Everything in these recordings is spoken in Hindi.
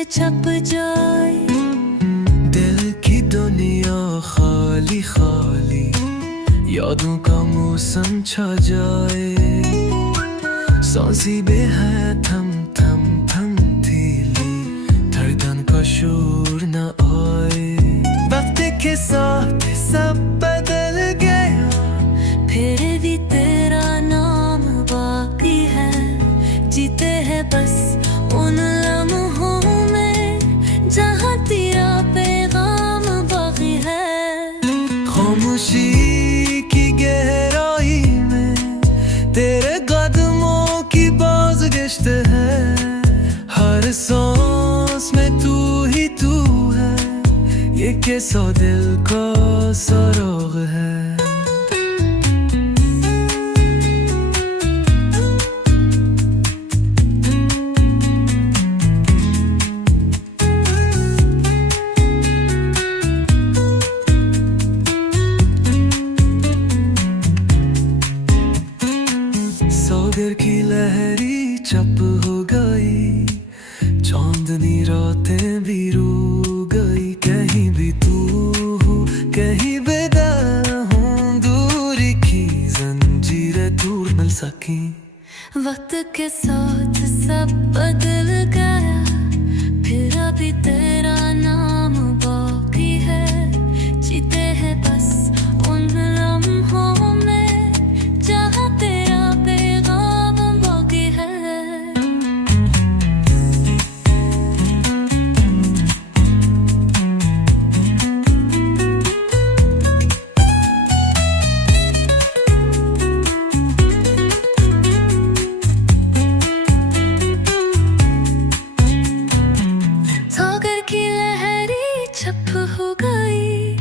पीछे छप जाए। दिल की दुनिया खाली खाली, यादों का मौसम छा जाए। सांसें बेहद थम थम थम थीली, धड़कन का शोर न आए। वक्त के साथ सब बदल गया, फिर भी तेरा नाम बाकी है। जीते हैं बस उन लम्हों में जहाँ तेरा पैगाम बाकी है। खामोशी की गहराई में तेरे कदमों की बाज़गश्त है। हर सांस में तू ही तू है, ये कैसा दिल का सराग है। सागर की लहरी चप हो गई, चांदनी रातें भी रो गई। कहीं भी तू हो कहीं विदा हूँ, दूरी की जंजीरें टूट न सकी। वक्त के साथ सब बदल गया, फिर अभी तेरा नाम बाकी है। जीते हैं बस उन लम्हों में जहाँ तेरा पैगाम बाकी है। सागर की लहरी छप हो गई,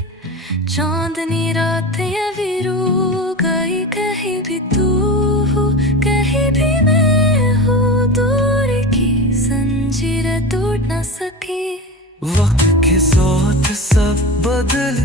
चांदनी रातें भी रो गई। कहीं भी तू हो कहीं भी मैं हूँ, दूरी की जंजीरें टूट न सकी। वक्त के साथ सब बदल